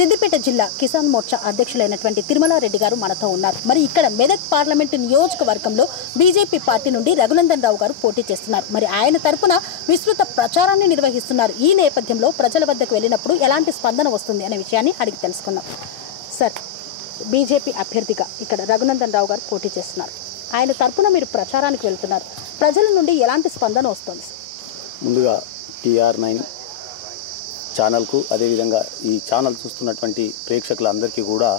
సిద్దిపేట జిల్లా కిసాన్ మోర్చా అధ్యక్షులైనటువంటి తిరుమలారెడ్డి గారు మనతో ఉన్నారు. మరి ఇక్కడ మెదక్ పార్లమెంటు నియోజకవర్గంలో బీజేపీ పార్టీ నుండి రఘునందన్ రావు గారు పోటీ చేస్తున్నారు. మరి ఆయన తరపున విస్తృత ప్రచారాన్ని నిర్వహిస్తున్నారు. ఈ నేపథ్యంలో ప్రజల వద్దకు వెళ్ళినప్పుడు ఎలాంటి స్పందన వస్తుంది అనే విషయాన్ని అడిగి తెలుసుకుందాం. సార్, బీజేపీ అభ్యర్థిగా ఇక్కడ రఘునందన్ రావు గారు పోటీ చేస్తున్నారు. ఆయన తరపున మీరు ప్రచారానికి వెళ్తున్నారు. ప్రజల నుండి ఎలాంటి స్పందన వస్తుంది? ముందుగా TR9 ఛానల్కు, అదేవిధంగా ఈ ఛానల్ చూస్తున్నటువంటి ప్రేక్షకులందరికీ కూడా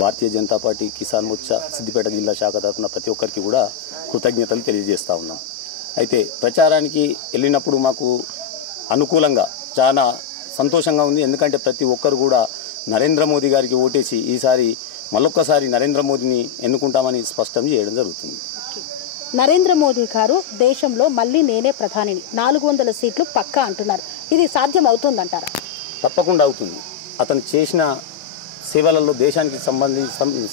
భారతీయ జనతా పార్టీ కిసాన్ మోర్చా సిద్దిపేట జిల్లా శాఖ తరఫున ప్రతి ఒక్కరికి కూడా కృతజ్ఞతలు తెలియజేస్తూ ఉన్నాం. అయితే ప్రచారానికి వెళ్ళినప్పుడు మాకు అనుకూలంగా చాలా సంతోషంగా ఉంది. ఎందుకంటే ప్రతి ఒక్కరు కూడా నరేంద్ర మోదీ గారికి ఓటేసి ఈసారి మళ్ళొక్కసారి నరేంద్ర మోదీని ఎన్నుకుంటామని స్పష్టం చేయడం జరుగుతుంది. నరేంద్ర మోదీ గారు దేశంలో మళ్ళీ నేనే ప్రధానిని 400 సీట్లు పక్కా అంటున్నారు. ఇది సాధ్యం అవుతుందంటారా? తప్పకుండా అవుతుంది. అతను చేసిన సేవలలో దేశానికి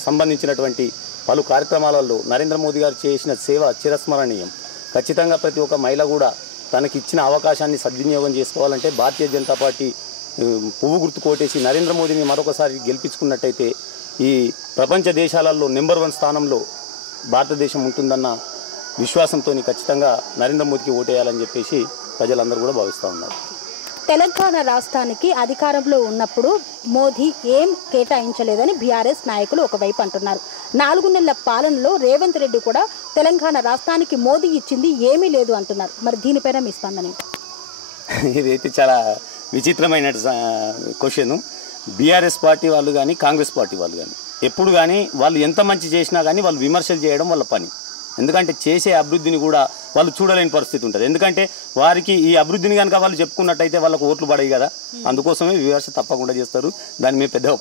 సంబంధించినటువంటి పలు కార్యక్రమాలలో నరేంద్ర మోదీ గారు చేసిన సేవ చిరస్మరణీయం. ఖచ్చితంగా ప్రతి ఒక్క మహిళ కూడా తనకి ఇచ్చిన అవకాశాన్ని సద్వినియోగం చేసుకోవాలంటే భారతీయ జనతా పార్టీ పువ్వు గుర్తు కోటేసి నరేంద్ర మోదీని మరొకసారి గెలిపించుకున్నట్టయితే ఈ ప్రపంచ దేశాలలో నెంబర్ 1 స్థానంలో భారతదేశం ఉంటుందన్న విశ్వాసంతో ఖచ్చితంగా నరేంద్ర మోదీకి ఓటేయాలని చెప్పేసి ప్రజలందరూ కూడా భావిస్తూ ఉన్నారు. తెలంగాణ రాష్ట్రానికి అధికారంలో ఉన్నప్పుడు మోదీ ఏం కేటాయించలేదని బీఆర్ఎస్ నాయకులు ఒకవైపు అంటున్నారు. 4 నెలల పాలనలో రేవంత్ రెడ్డి కూడా తెలంగాణ రాష్ట్రానికి మోదీ ఇచ్చింది ఏమీ లేదు అంటున్నారు. మరి దీనిపైన మీ స్పందన? ఇదైతే చాలా విచిత్రమైన క్వశ్చన్. బీఆర్ఎస్ పార్టీ వాళ్ళు కానీ కాంగ్రెస్ పార్టీ వాళ్ళు కానీ ఎప్పుడు కానీ వాళ్ళు ఎంత మంచి చేసినా కానీ వాళ్ళు విమర్శలు చేయడం వాళ్ళ పని. ఎందుకంటే చేసే అభివృద్ధిని కూడా వాళ్ళు చూడలేని పరిస్థితి ఉంటుంది. ఎందుకంటే వారికి ఈ అభివృద్ధిని కనుక వాళ్ళు వాళ్ళకు ఓట్లు పడాయి కదా, అందుకోసమే విమర్శ తప్పకుండా చేస్తారు. దాన్ని మేము పెద్దగా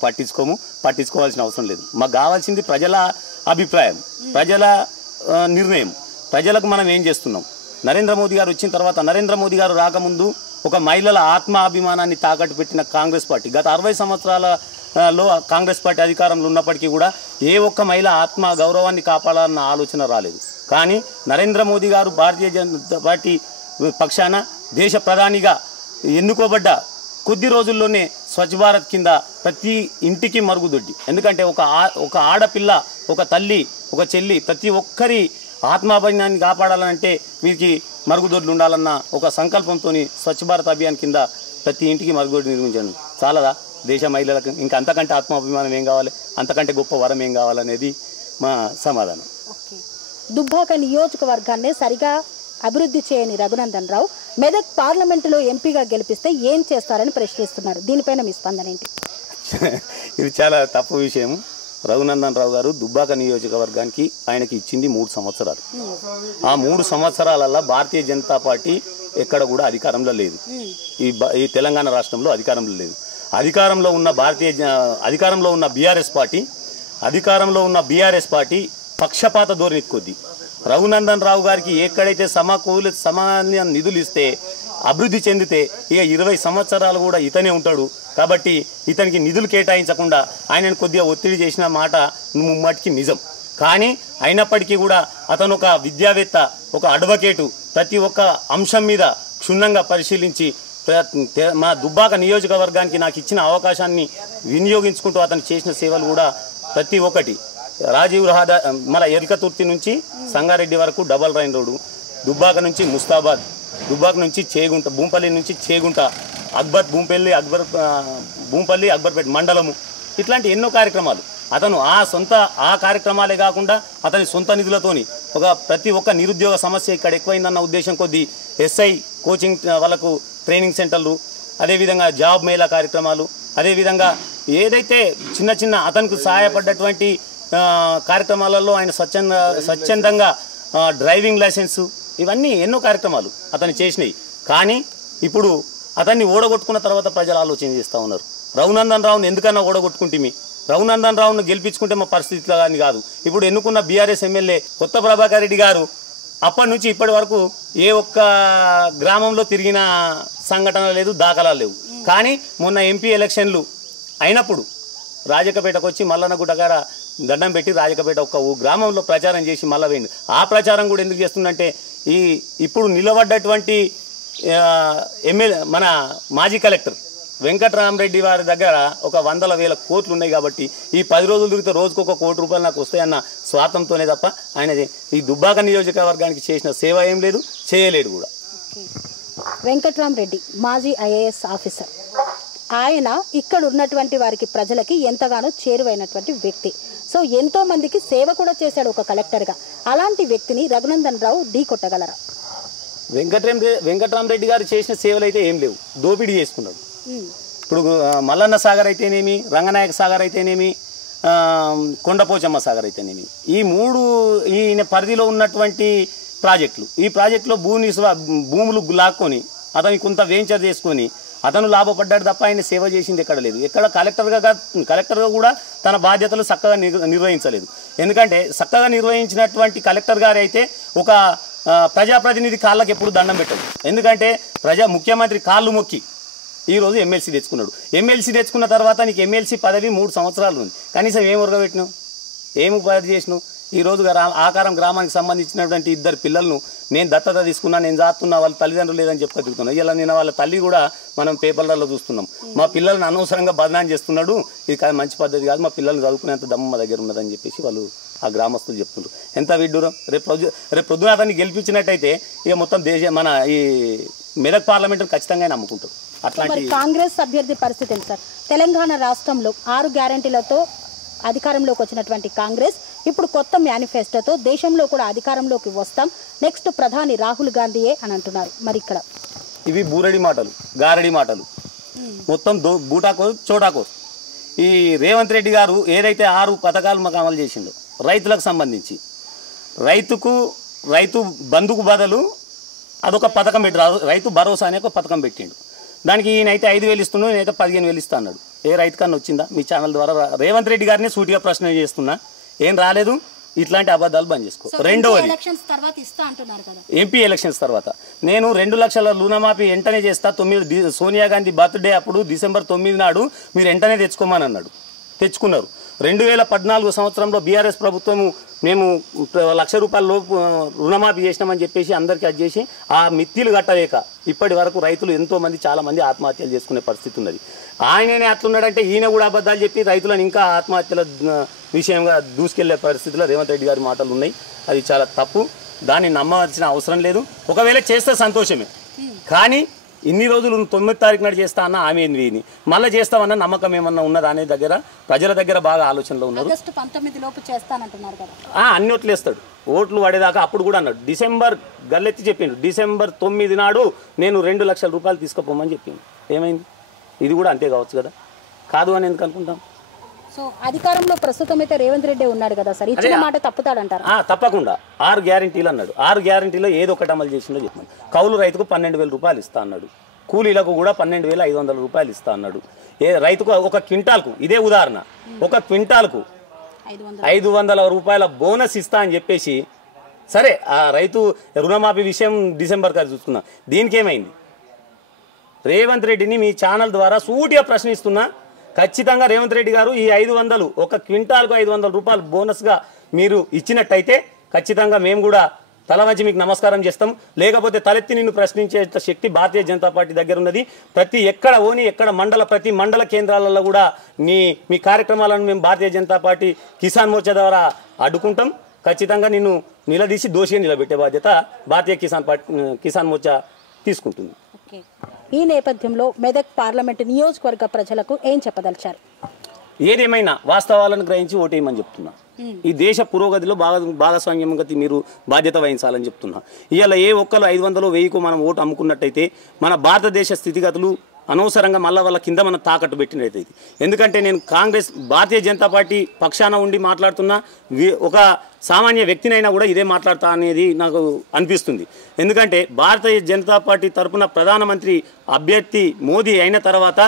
పట్టించుకోవాల్సిన అవసరం లేదు. మాకు కావాల్సింది ప్రజల అభిప్రాయం, ప్రజల నిర్ణయం. ప్రజలకు మనం ఏం చేస్తున్నాం? నరేంద్ర మోదీ గారు వచ్చిన తర్వాత, నరేంద్ర మోదీ గారు రాకముందు ఒక మహిళల ఆత్మాభిమానాన్ని తాకట్టు పెట్టిన కాంగ్రెస్ పార్టీ గత 60 సంవత్సరాలలో కాంగ్రెస్ పార్టీ అధికారంలో ఉన్నప్పటికీ కూడా ఏ ఒక్క మహిళ ఆత్మ గౌరవాన్ని కాపాడాలన్న ఆలోచన రాలేదు. కానీ నరేంద్ర మోదీ గారు భారతీయ జనతా పార్టీ పక్షాన దేశ ప్రధానిగా ఎన్నుకోబడ్డ కొద్ది రోజుల్లోనే స్వచ్ఛ భారత్ కింద ప్రతి ఇంటికి మరుగుదొడ్డి. ఎందుకంటే ఒక ఆడపిల్ల, ఒక తల్లి, ఒక చెల్లి, ప్రతి ఒక్కరి ఆత్మాభిమానాన్ని కాపాడాలంటే వీరికి మరుగుదొడ్లు ఉండాలన్న ఒక సంకల్పంతో స్వచ్ఛ భారత్ అభియాన్ కింద ప్రతి ఇంటికి మరుగుదొడ్డి నిర్మించాను. చాలాదా దేశ మహిళలకు? ఇంకా అంతకంటే ఆత్మాభిమానం ఏం కావాలి? అంతకంటే గొప్ప వరం ఏం కావాలనేది మా సమాధానం. దుబ్బాక నియోజకవర్గాన్ని సరిగా అభివృద్ధి చేయని రఘునందన్ రావు మెదక్ పార్లమెంటులో ఎంపీగా గెలిపిస్తే ఏం చేస్తారని ప్రశ్నిస్తున్నారు. దీనిపైన మీ స్పందన ఏంటి? ఇది చాలా తప్పు విషయం. రఘునందన్ రావు గారు దుబ్బాక నియోజకవర్గానికి ఆయనకి ఇచ్చింది 3 సంవత్సరాలు. ఆ 3 సంవత్సరాలలో భారతీయ జనతా పార్టీ ఎక్కడ కూడా అధికారంలో లేదు. ఈ తెలంగాణ రాష్ట్రంలో అధికారంలో లేదు. అధికారంలో ఉన్న బీఆర్ఎస్ పార్టీ పక్షపాత ధోరణి కొద్ది రఘునందన్ రావు గారికి ఎక్కడైతే సమాన నిధులు ఇస్తే అభివృద్ధి చెందితే ఇక 20 సంవత్సరాలు కూడా ఇతనే ఉంటాడు. కాబట్టి ఇతనికి నిధులు కేటాయించకుండా ఆయనను కొద్దిగా ఒత్తిడి చేసిన మాట ముమ్మాటికి నిజం. కానీ అయినప్పటికీ కూడా అతను ఒక విద్యావేత్త, ఒక అడ్వకేటు, ప్రతి ఒక్క అంశం మీద క్షుణ్ణంగా పరిశీలించి మా దుబ్బాక నియోజకవర్గానికి నాకు ఇచ్చిన అవకాశాన్ని వినియోగించుకుంటూ అతను చేసిన సేవలు కూడా ప్రతి ఒక్కటి రాజీవ్ మన ఎరికతుర్తి నుంచి సంగారెడ్డి వరకు డబల్ రైన్ రోడ్డు, దుబ్బాక నుంచి ముస్తాబాద్, దుబ్బాక నుంచి చేగుంట, భూంపల్లి నుంచి చేగుంట, భూంపల్లి అక్బర్పేట మండలము, ఇట్లాంటి ఎన్నో కార్యక్రమాలు అతను ఆ కార్యక్రమాలే కాకుండా అతని సొంత నిధులతోని ప్రతి ఒక్క నిరుద్యోగ సమస్య ఇక్కడ ఎక్కువైందన్న ఉద్దేశం కొద్దీ SI కోచింగ్ వాళ్ళకు ట్రైనింగ్ సెంటర్లు, అదేవిధంగా జాబ్ మేళా కార్యక్రమాలు, అదేవిధంగా ఏదైతే చిన్న అతనికి సహాయపడ్డటువంటి కార్యక్రమాలలో ఆయన స్వచ్ఛందంగా డ్రైవింగ్ లైసెన్సు, ఇవన్నీ ఎన్నో కార్యక్రమాలు అతను చేసినాయి. కానీ ఇప్పుడు అతన్ని ఓడగొట్టుకున్న తర్వాత ప్రజలు ఆలోచన చేస్తూ ఉన్నారు. రఘునందన్ రావును ఎందుకన్నా ఓడగొట్టుకుంటే రఘునందన్ రావును గెలిపించుకుంటే మా పరిస్థితిలో కానీ కాదు. ఇప్పుడు ఎన్నుకున్న బీఆర్ఎస్ ఎమ్మెల్యే కొత్త ప్రభాకర్ రెడ్డి గారు అప్పటి నుంచి ఇప్పటి వరకు ఏ ఒక్క గ్రామంలో తిరిగిన సంఘటన లేదు, దాఖలాలు లేవు. కానీ మొన్న ఎంపీ ఎలక్షన్లు అయినప్పుడు రాజకపేటకు వచ్చి మల్లన్నగుట్ట గార దండం పెట్టి రాజకపేట ఒక్క గ్రామంలో ప్రచారం చేసి మళ్ళా వేయండి. ఆ ప్రచారం కూడా ఎందుకు చేస్తుందంటే ఇప్పుడు నిలబడ్డటువంటి ఎమ్మెల్యే మన మాజీ కలెక్టర్ వెంకట్రామరెడ్డి వారి దగ్గర ఒక 100,000 కోట్లు ఉన్నాయి కాబట్టి ఈ 10 రోజులు తిరిగితే రోజుకు ₹1 కోటి నాకు వస్తాయన్న స్వార్థంతోనే తప్ప ఆయన ఈ దుబ్బాక నియోజకవర్గానికి చేసిన సేవ ఏం లేదు, చేయలేడు కూడా. వెంకట్రామరెడ్డి మాజీ IAS ఆఫీసర్, ఆయన ఇక్కడ ఉన్నటువంటి వారికి ప్రజలకి ఎంతగానో చేరువైనటువంటి వ్యక్తి. సో ఎంతో మందికి సేవ కూడా చేశాడు ఒక కలెక్టర్గా. అలాంటి వ్యక్తిని రఘునందన్ రావు ఢీ కొట్టగలరా? వెంకట్రామరెడ్డి గారు చేసిన సేవలు అయితే ఏం లేవు, దోపిడీ చేసుకున్నాడు. ఇప్పుడు మల్లన్న సాగర్ అయితేనేమి, రంగనాయక సాగర్ అయితేనేమి, కొండపోచమ్మ సాగర్ అయితేనేమి, ఈ 3 ఈయన పరిధిలో ఉన్నటువంటి ప్రాజెక్టులు, ఈ ప్రాజెక్టులో భూములు లాక్కొని అతని కొంత వెంచర్ చేసుకొని అతను లాభపడ్డాడు తప్ప ఆయన సేవ చేసింది ఎక్కడ లేదు. ఎక్కడ కలెక్టర్గా కూడా తన బాధ్యతలు చక్కగా నిర్వహించలేదు. ఎందుకంటే చక్కగా నిర్వహించినటువంటి కలెక్టర్ గారు అయితే ఒక ప్రజాప్రతినిధి కాళ్ళకి ఎప్పుడు దండం పెట్టదు. ఎందుకంటే ముఖ్యమంత్రి కాళ్ళు మొక్కి ఈరోజు ఎమ్మెల్సీ తెచ్చుకున్నాడు. ఎమ్మెల్సీ తెచ్చుకున్న తర్వాత నీకు ఎమ్మెల్సీ పదవి 3 సంవత్సరాలు ఉంది, కనీసం ఏం ఉరగబెట్టినావు, ఏం ఉపాధి చేసినావు? ఈరోజు ఆకారం గ్రామానికి సంబంధించినటువంటి 2 పిల్లలను నేను దత్తత తీసుకున్నా, నేను జాతున్నా, వాళ్ళ తల్లిదండ్రులు లేదని చెప్పి తిరుగుతున్నాను. ఇలా నేను వాళ్ళ తల్లి కూడా మనం పేపర్లలో చూస్తున్నాం. మా పిల్లల్ని అనవసరంగా బదనాం చేస్తున్నాడు, ఇది మంచి పద్ధతి కాదు, మా పిల్లల్ని చదువుకునేంత దమ్ము మా దగ్గర ఉన్నదని చెప్పేసి వాళ్ళు ఆ గ్రామస్తులు చెప్తున్నారు. ఎంత విడ్డూరం! రేపు పొద్దున అతన్ని గెలిపించినట్టయితే ఇక మొత్తం మన ఈ మెదక్ పార్లమెంటును ఖచ్చితంగా నమ్ముకుంటారు. అట్లాంటి కాంగ్రెస్ అభ్యర్థి పరిస్థితి ఏంటి సార్? తెలంగాణ రాష్ట్రంలో 6 గ్యారంటీలతో అధికారంలోకి వచ్చినటువంటి కాంగ్రెస్ ఇప్పుడు కొత్త మేనిఫెస్టోతో దేశంలో కూడా అధికారంలోకి వస్తాం, నెక్స్ట్ ప్రధాని రాహుల్ గాంధీయే అని అంటున్నారు. మరి ఇక్కడ ఇవి బూరడి మాటలు, గారడి మాటలు, మొత్తం బూటాకో చోటాకో. ఈ రేవంత్ రెడ్డి గారు ఏదైతే 6 పథకాలు మాకు అమలు చేసిండో రైతులకు సంబంధించి, రైతు బంధుకు బదులు అదొక పథకం పెట్టారు, రైతు భరోసా అనే ఒక పథకం పెట్టిండు. దానికి ఈయనైతే 5,000 ఇస్తున్నాడు, నేనైతే 15,000 ఇస్తా అన్నాడు. ఏ రైతు కన్నా వచ్చిందా? మీ ఛానల్ ద్వారా రేవంత్ రెడ్డి గారిని సూటిగా ప్రశ్న చేస్తున్నా, ఏం రాలేదు. ఇట్లాంటి అబద్ధాలు బంద్ చేసుకో. రెండవది ఎంపీ ఎలక్షన్స్ తర్వాత నేను 2 లక్షల రుణమాఫీ వెంటనే చేస్తా, సోనియా గాంధీ బర్త్డే అప్పుడు December 9 నాడు మీరు వెంటనే తెచ్చుకోమని అన్నాడు. తెచ్చుకున్నారు. 2014 సంవత్సరంలో బీఆర్ఎస్ ప్రభుత్వము మేము ₹1,00,000 లోపు రుణమాఫీ చేసినామని చెప్పేసి అందరికీ అది చేసి ఆ మిత్తిలు కట్టలేక ఇప్పటి వరకు రైతులు ఎంతోమంది చాలామంది ఆత్మహత్యలు చేసుకునే పరిస్థితి ఉన్నది. ఆయననే అట్లున్నాడంటే ఈయన కూడా అబద్ధాలు చెప్పి రైతులను ఇంకా ఆత్మహత్యల విషయంగా దూసుకెళ్లే పరిస్థితిలో రేవంత్ రెడ్డి గారి మాటలు ఉన్నాయి. అది చాలా తప్పు, దాన్ని నమ్మవలసిన అవసరం లేదు. ఒకవేళ చేస్తే సంతోషమే, కానీ ఇన్ని రోజులు 9వ తారీఖు నాడు చేస్తా అన్న ఆమె ఏంది, మళ్ళీ చేస్తామన్న నమ్మకం ఏమన్నా ఉన్నదా అనే దగ్గర ప్రజల దగ్గర బాగా ఆలోచనలో ఉన్నారు. ఆగస్టు 19 లోపు చేస్తానంటున్నారు కదా, అన్ని ఓట్లు వేస్తాడు, ఓట్లు పడేదాకా. అప్పుడు కూడా అన్నాడు, గల్లెత్తి చెప్పిండు, December 9 నాడు నేను ₹2 లక్షల తీసుకుపోమని చెప్పిండు. ఏమైంది? ఇది కూడా అంతే కావచ్చు కదా, కాదు అని ఎందుకు అనుకుంటాం? సో అధికారంలో ప్రస్తుతం అయితే రేవంత్ రెడ్డి ఉన్నాడు కదా సార్, ఇచ్చిన మాట తప్పుతాడంటారు? తప్పకుండా 6 గ్యారంటీలు అన్నాడు. 6 గ్యారంటీలో ఏదో ఒకటి అమలు చేసిందో చెప్పాను. కౌలు రైతుకు ₹12,000 ఇస్తా అన్నాడు, కూలీలకు కూడా ₹12,500 ఇస్తా అన్నాడు. రైతుకు ఒక క్వింటాల్కు, ఇదే ఉదాహరణ, ఒక క్వింటాల్కు ₹500 బోనస్ ఇస్తా అని చెప్పేసి, సరే ఆ రైతు రుణమాఫీ విషయం డిసెంబర్ గారు చూసుకుందాం. దీనికి ఏమైంది? రేవంత్ రెడ్డిని మీ ఛానల్ ద్వారా సూటిగా ప్రశ్నిస్తున్నా, ఖచ్చితంగా రేవంత్ రెడ్డి గారు ఈ 500 ఒక క్వింటాల్కు ₹500 బోనస్గా మీరు ఇచ్చినట్టయితే ఖచ్చితంగా మేము కూడా తల వంచి మీకు నమస్కారం చేస్తాం. లేకపోతే తలెత్తి నిన్ను ప్రశ్నించే శక్తి భారతీయ జనతా పార్టీ దగ్గర ఉన్నది. ప్రతి మండల కేంద్రాలలో కూడా మీ కార్యక్రమాలను మేము భారతీయ జనతా పార్టీ కిసాన్ మోర్చా ద్వారా అడ్డుకుంటాం. ఖచ్చితంగా నిన్ను నిలదీసి దోషిగా నిలబెట్టే బాధ్యత భారతీయ కిసాన్ మోర్చా తీసుకుంటుంది. ఈ నేపథ్యంలో మెదక్ పార్లమెంటు నియోజకవర్గ ప్రజలకు ఏం చెప్పదలిచారు? ఏదేమైనా వాస్తవాలను గ్రహించి ఓటేయమని చెప్తున్నా. ఈ దేశ పురోగతిలో భాగస్వామ్యంగా మీరు బాధ్యత వహించాలని చెప్తున్నా. ఇవాళ ఏ ఒక్కరు 500 1000 మనం ఓటు అమ్ముకున్నట్టయితే మన భారతదేశ స్థితిగతులు అనవసరంగా మళ్ళీ వాళ్ళ కింద మనం తాకట్టు పెట్టినట్టయితే. ఎందుకంటే నేను భారతీయ జనతా పార్టీ పక్షాన ఉండి మాట్లాడుతున్నా, ఒక సామాన్య వ్యక్తినైనా కూడా ఇదే మాట్లాడతా అనేది నాకు అనిపిస్తుంది. ఎందుకంటే భారతీయ జనతా పార్టీ తరఫున ప్రధానమంత్రి అభ్యర్థి మోదీ అయిన తర్వాత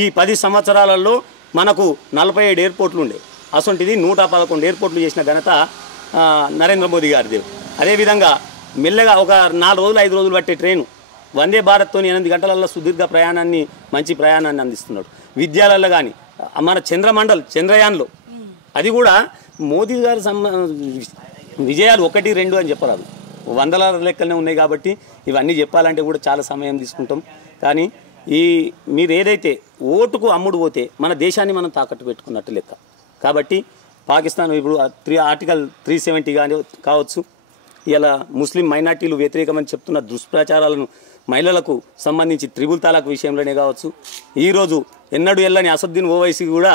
ఈ 10 సంవత్సరాలలో మనకు 47 ఎయిర్పోర్ట్లు ఉండే, అసొంటిది 111 ఎయిర్పోర్ట్లు చేసిన ఘనత నరేంద్ర మోదీ గారిది. అదేవిధంగా మెల్లగా ఒక 4 రోజులు 5 రోజులు పట్టే ట్రైను వందే భారత్తో 8 గంటలలో సుదీర్ఘ మంచి ప్రయాణాన్ని అందిస్తున్నాడు. విద్యాలయాల్లో కానీ మన చంద్రయాన్లో అది కూడా మోదీ గారి విజయాలు 1 2 అని చెప్పరాదు, 100ల లెక్కలనే ఉన్నాయి. కాబట్టి ఇవన్నీ చెప్పాలంటే కూడా చాలా సమయం తీసుకుంటాం. కానీ మీరు ఏదైతే ఓటుకు అమ్ముడు పోతే మన దేశాన్ని మనం తాకట్టు పెట్టుకున్నట్టు లెక్క. కాబట్టి పాకిస్తాన్ ఇప్పుడు ఆర్టికల్ 370 కానీ కావచ్చు, ఇలా ముస్లిం మైనార్టీలు వ్యతిరేకమని చెప్తున్న దుష్ప్రచారాలను మహిళలకు సంబంధించి త్రిబుల్ తలాక్ విషయంలోనే కావచ్చు, ఈరోజు ఎన్నడూ ఎల్లని అసదుద్దీన్ ఓవైసీ కూడా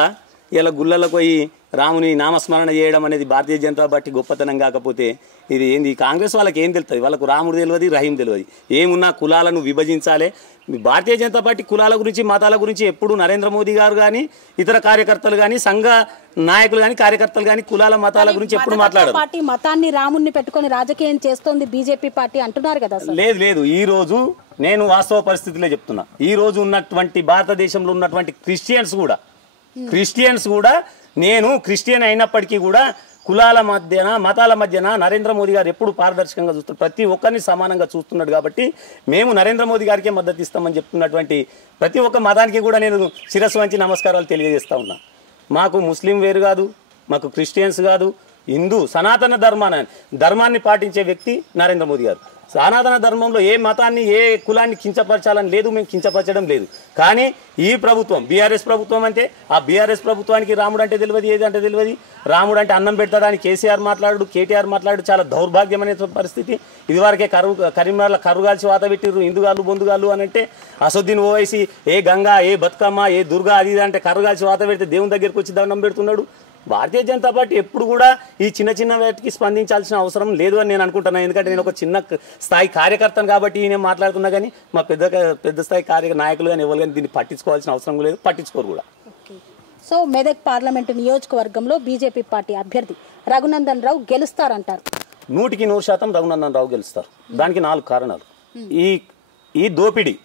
ఇలా గుళ్ళలకు పోయి రాముని నామస్మరణ చేయడం అనేది భారతీయ జనతా పార్టీ గొప్పతనం కాకపోతే ఇది ఏంది? కాంగ్రెస్ వాళ్ళకి ఏం తెలుస్తుంది? వాళ్ళకు రాముడు తెలియదు, రహీం తెలియదు. ఏమున్నా కులాలను విభజించాలి. భారతీయ జనతా పార్టీ కులాల గురించి మతాల గురించి ఎప్పుడు నరేంద్ర మోదీ గారు కానీ ఇతర కార్యకర్తలు కానీ సంఘ నాయకులు కానీ కార్యకర్తలు కానీ కులాల మతాల గురించి ఎప్పుడు మాట్లాడారు. పార్టీ మతాన్ని రాముని పెట్టుకొని రాజకీయం చేస్తోంది బీజేపీ పార్టీ అంటున్నారు కదా. లేదు ఈ రోజు నేను వాస్తవ పరిస్థితులే చెప్తున్నా. ఈ రోజు ఉన్నటువంటి భారతదేశంలో ఉన్నటువంటి క్రిస్టియన్స్ కూడా నేను క్రిస్టియన్ అయినప్పటికీ కూడా కులాల మధ్యన మతాల మధ్యన నరేంద్ర మోదీ గారు ఎప్పుడు పారదర్శకంగా చూస్తారు, ప్రతి ఒక్కరిని సమానంగా చూస్తున్నాడు. కాబట్టి మేము నరేంద్ర మోదీ గారికే మద్దతు ఇస్తామని చెప్తున్నటువంటి ప్రతి ఒక్క మతానికి కూడా నేను శిరస్సు వంచి నమస్కారాలు తెలియజేస్తా ఉన్నా. మాకు ముస్లిం వేరు కాదు, మాకు క్రిస్టియన్స్ కాదు, హిందూ సనాతన ధర్మాన్ని పాటించే వ్యక్తి నరేంద్ర మోదీ గారు. సనాతన ధర్మంలో ఏ మతాన్ని ఏ కులాన్ని కించపరచాలని లేదు, మేము కించపరచడం లేదు. కానీ ఈ ప్రభుత్వం బీఆర్ఎస్ ప్రభుత్వం అంటే ఆ బీఆర్ఎస్ ప్రభుత్వానికి రాముడు అంటే తెలియదు, ఏది అంటే తెలియదు. రాముడు అంటే అన్నం పెడతాడని కేసీఆర్ మాట్లాడు, కేటీఆర్ మాట్లాడు. చాలా దౌర్భాగ్యమైన పరిస్థితి. ఇదివరకే కరీంనగర్లో కర్రుగాల్చి వాత పెట్టిర్రు హిందుగాళ్ళు బొందుగాళ్ళు అని అంటే అసదుద్దీన్ ఓవైసీ ఏ గంగా ఏ బతుకమ్మ ఏ దుర్గా అది అంటే కర్రుగాల్చి వాత పెడితే దేవుని దగ్గరికి వచ్చి దండం పెడుతున్నాడు. భారతీయ జనతా పార్టీ ఎప్పుడు కూడా ఈ చిన్న వాటికి స్పందించాల్సిన అవసరం లేదు అని నేను అనుకుంటున్నాను. ఎందుకంటే నేను ఒక చిన్న స్థాయి కార్యకర్తను కాబట్టి నేను మాట్లాడుతున్నా. కానీ మా పెద్ద స్థాయి నాయకులు కానీ ఎవరు కానీ దీన్ని పట్టించుకోవాల్సిన అవసరం లేదు, పట్టించుకోరు కూడా. సో మెదక్ పార్లమెంటు నియోజకవర్గంలో బీజేపీ పార్టీ అభ్యర్థి రఘునందన్ రావు గెలుస్తారంటారు. 100% రఘునందన్ రావు గెలుస్తారు. దానికి 4 కారణాలు. ఈ దోపిడీ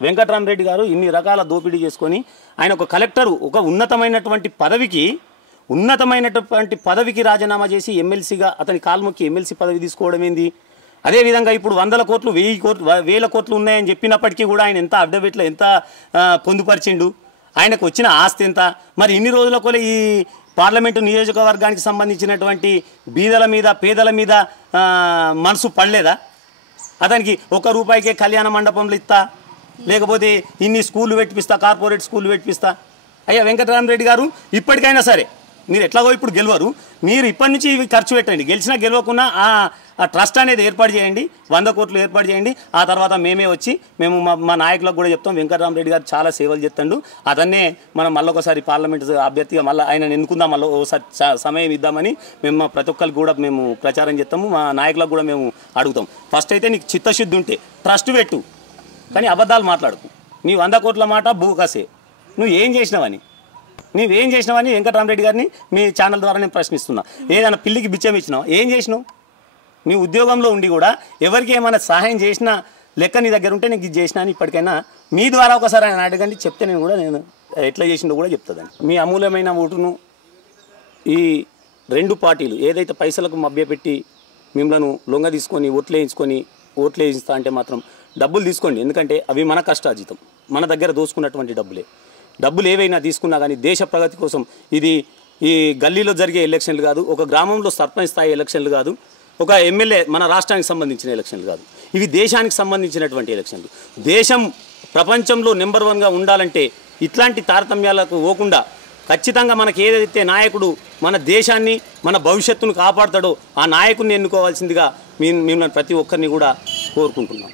వెంకట్రామరెడ్డి గారు ఇన్ని రకాల దోపిడీ చేసుకొని ఆయన ఒక కలెక్టరు ఒక ఉన్నతమైనటువంటి పదవికి రాజీనామా చేసి ఎమ్మెల్సీగా అతని కాల్మొక్కి ఎమ్మెల్సీ పదవి తీసుకోవడం ఏంది? అదేవిధంగా ఇప్పుడు 100 కోట్లు 1000 కోట్లు ఉన్నాయని చెప్పినప్పటికీ కూడా ఆయన ఎంత అడ్డబెట్లో ఎంత పొందుపరిచిండు? ఆయనకు వచ్చిన ఆస్తి ఎంత? మరి ఇన్ని రోజుల కూడా ఈ పార్లమెంటు నియోజకవర్గానికి సంబంధించినటువంటి బీదల మీద పేదల మీద మనసు పడలేదా? అతనికి ₹1 కళ్యాణ మండపంలో ఇస్తా, లేకపోతే ఇన్ని స్కూళ్ళు పెట్టిపిస్తా, కార్పొరేట్ స్కూళ్ళు పెట్టిపిస్తా. అయ్యా వెంకటరామరెడ్డి గారు ఇప్పటికైనా సరే మీరు ఎట్లాగో ఇప్పుడు గెలవరు, మీరు ఇప్పటి నుంచి ఇవి ఖర్చు పెట్టండి. గెలిచినా గెలవకున్నా ఆ ట్రస్ట్ అనేది ఏర్పాటు చేయండి, 100 కోట్లు ఏర్పాటు చేయండి. ఆ తర్వాత మేము మా నాయకులకు కూడా చెప్తాం, వెంకటరామరెడ్డి గారు చాలా సేవలు చేస్తాడు, అతన్నే మనం మళ్ళొకసారి పార్లమెంటు అభ్యర్థిగా మళ్ళీ ఆయన ఎన్నుకుందాం, మళ్ళీ ఒకసారి సమయం ఇద్దామని మేము ప్రతి ఒక్కరికి కూడా మేము ప్రచారం చేస్తాము. మా నాయకులకు కూడా మేము అడుగుతాం. ఫస్ట్ అయితే నీకు చిత్తశుద్ధి ఉంటే ట్రస్ట్ పెట్టు, కానీ అబద్ధాలు మాట్లాడుకు. నీ 100 కోట్ల మాట బూకాసే. నువ్వేం చేసినావని వెంకటరామరెడ్డి గారిని మీ ఛానల్ ద్వారా నేను ప్రశ్నిస్తున్నా. ఏదైనా పిల్లికి బిచ్చం ఇచ్చినావు? ఏం చేసినావు? నీ ఉద్యోగంలో ఉండి కూడా ఎవరికి ఏమైనా సహాయం చేసిన లెక్క నీ దగ్గర ఉంటే నీకు ఇది చేసినా అని ఇప్పటికైనా మీ ద్వారా ఒకసారి ఆయన అడగండి, చెప్తే నేను ఎట్లా చేసిందో కూడా చెప్తుందండి. మీ అమూల్యమైన ఓటును ఈ 2 పార్టీలు ఏదైతే పైసలకు మభ్యపెట్టి మిమ్మల్ని లొంగ తీసుకొని ఓట్లు వేయిస్తా అంటే మాత్రం డబ్బులు తీసుకోండి. ఎందుకంటే అవి మన కష్టార్జితం, మన దగ్గర దోసుకున్నటువంటి డబ్బులు ఏవైనా తీసుకున్నా కానీ దేశ ప్రగతి కోసం ఇది ఈ గల్లీలో జరిగే ఎలక్షన్లు కాదు, ఒక గ్రామంలో సర్పంచ్ స్థాయి ఎలక్షన్లు కాదు, ఒక ఎమ్మెల్యే మన రాష్ట్రానికి సంబంధించిన ఎలక్షన్లు కాదు, ఇవి దేశానికి సంబంధించినటువంటి ఎలక్షన్లు. దేశం ప్రపంచంలో నెంబర్ 1గా ఉండాలంటే ఇట్లాంటి తారతమ్యాలకు పోకుండా ఖచ్చితంగా మనకి ఏదైతే నాయకుడు మన దేశాన్ని మన భవిష్యత్తును కాపాడుతాడో ఆ నాయకుడిని ఎన్నుకోవాల్సిందిగా మిమ్మల్ని ప్రతి ఒక్కరిని కూడా కోరుకుంటున్నాం.